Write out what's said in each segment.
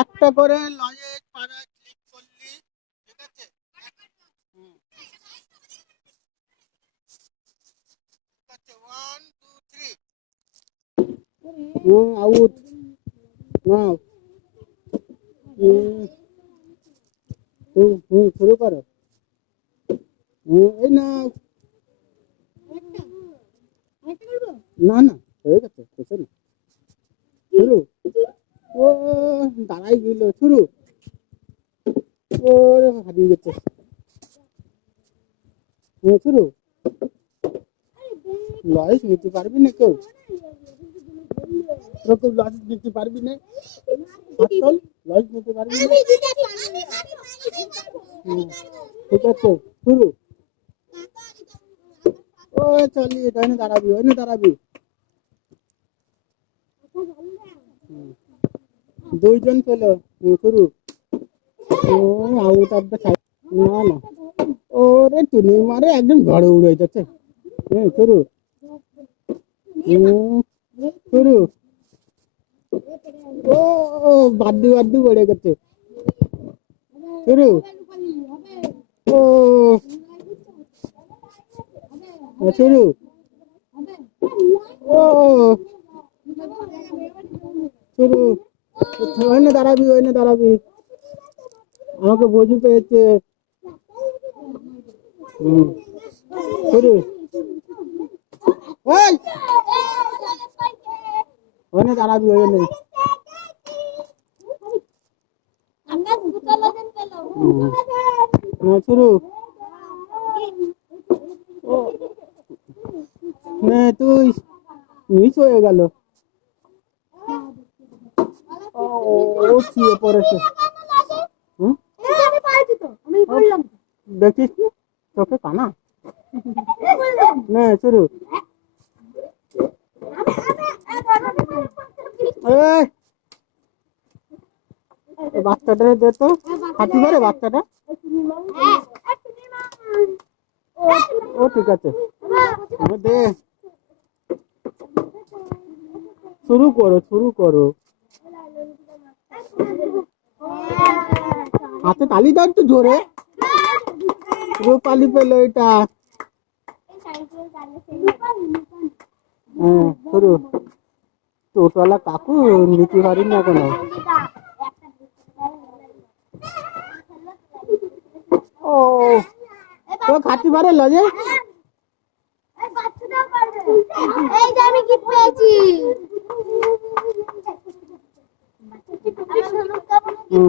একটা করে লজের পাড়া ক্লিক করলি, ঠিক আছে? One two three, out. Now শুরু করো। এই না, না না, হয়ে গেছে, শুরু। ও দাঁড়াই গেল, শুরু। ওরে হারিয়ে গেছে। শুরু। লয়েস নিতে পারবি না কেউ, ওরকম লয়েস নিতে পারবি না, লয়েস নিতে পারবি না। ঠিক আছে, শুরু। ও চলি, এটা এনে দাঁড়াবি, ওইনে দাঁড়াবি। দুইজন পেলো, শুরু। Out of the side. না না, ওরে টুনি মারে একদম ঘরে উড়ে যাচ্ছে। শুরু। শুরু। ও বাদ্যু বাদ্যু পড়ে গেছে। শুরু। ও শুরু। ও শুরু। ওইনে দাঁড়াবি, ওইনে দাঁড়াবি, আমাকে বুঝি পেয়েছে। শুরু। ওই ওইনে দাঁড়াবি, ওইনে। শুরু। তুই মিস হয়ে গেল। ও শুয়ে পড়েছে। দেখিস চোখে কানা। শুরু। বাচ্চাটা দে তো, হাঁটি পারে বাচ্চাটা। ও ঠিক আছে, দে, শুরু করো, শুরু করো। হাতে তালি দাও একটু জোরে। রূপালি পেলো এটা। শুরু। টোটোওয়ালা কাকু নিতে পারি না কেন? ও তো খাতি পারে লজে। আমি কি পেয়েছি?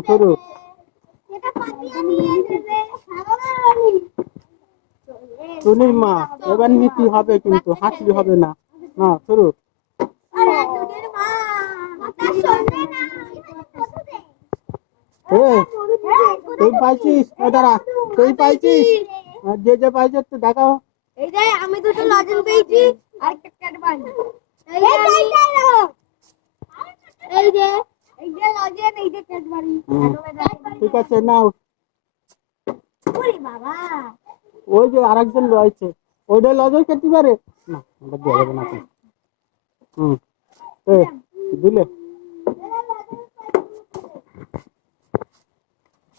শুরু। টুনির মা এবার নীতি হবে, কিন্তু হাসি হবে না। না, শুরু। তুই পাইছিস, দাঁড়া, তুই পাইছিস, যে যে পাইছে একটু দেখাও। এই যে আমি দুটো লজেন পেয়েছি আর একটা ক্যাডবারি। এই যে লজেন, এই যে ক্যাডবারি। ঠিক আছে, নাও। ওরে বাবা, ওই যে আরেকজন রয়েছে, ওইটা লজে খেতে পারে না, ওটা দেওয়া যাবে না। দিলে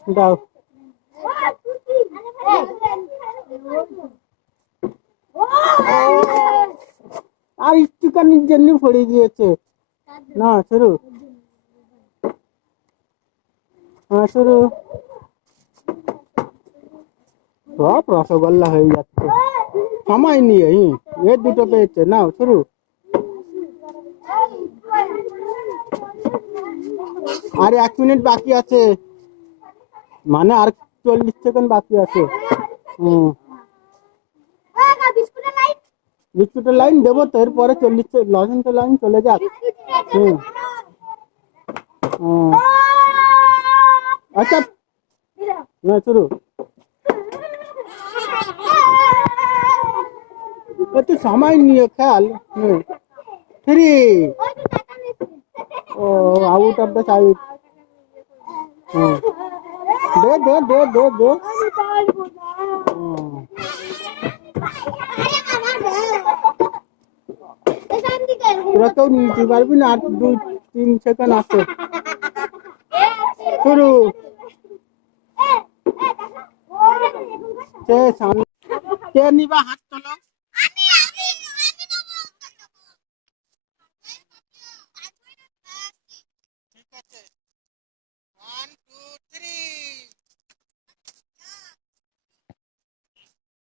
দাও। আর একটুখানির জন্য পড়ে গিয়েছে। না, শুরু। শুরু। সব রসগোল্লা হয়ে যাচ্ছে সময় নিয়ে। এ দুটো পেয়েছে, নাও, শুরু। আর 1 মিনিট বাকি আছে, মানে আর 40 সেকেন্ড বাকি আছে। বিস্কুটের লাইন দেবো তো, এরপরে 40 লজেন্সের লাইন চলে যাক। আচ্ছা, না, শুরু। একটু সময় নিয়ে খেয়াল। থ্রি। ও আউট অফ দ্য সাইড। দে দে দে দে দে। তোরা কেউ নিতে পারবি না, আর 2-3 সেকেন্ড আছে। শুরু। কে সামনে, কে নিবা হাত তোলো। ঠিক আছে, 1 2 3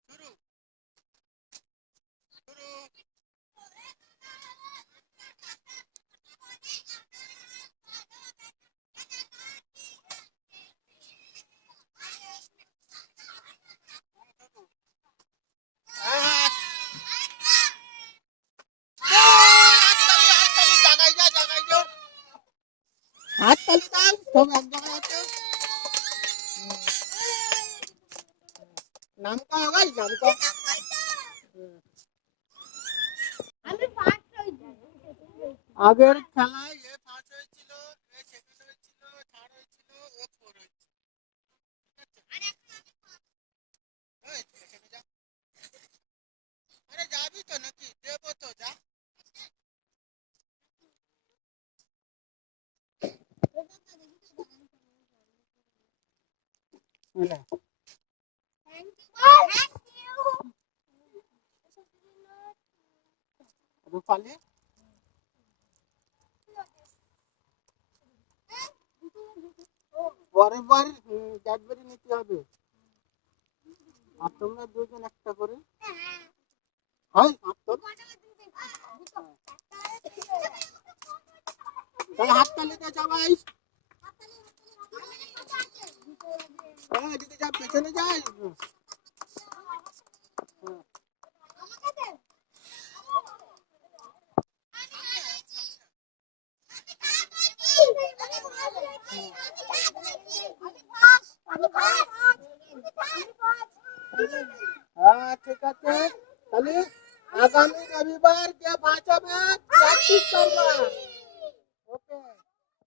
শুরু শুরু। হ্যাঁ, হাততালি হাততালি, জাগাই যা জাগাই যা, হাততালি দাও, সব এক জায়গায় আছো। নাম কা ভাই, নাম কা। আমি ফার্স্ট হইছি। আগের খেলায় এ ফার্স্ট হয়েছিল, এ সেকেন্ড হয়েছিল, থার্ড হয়েছিল, ও ফোর হয়েছিল। এই, এখানে যা। আরে যাবি তো নাকি, দেবো তো, যা। এলা, থ্যাংক ইউ। রূপালি। পরের বার ক্যাডবেরি নিতে হবে, আর তোমরা দুজন একটা করে। হয় হাত তোল। তাহলে হাত তালিতে সবাই। হ্যাঁ, যদি যা পেছনে যায়। হ্যাঁ ঠিক আছে, তাহলে আগামী রবিবার কে বাঁচাবে প্র্যাকটিস করবা।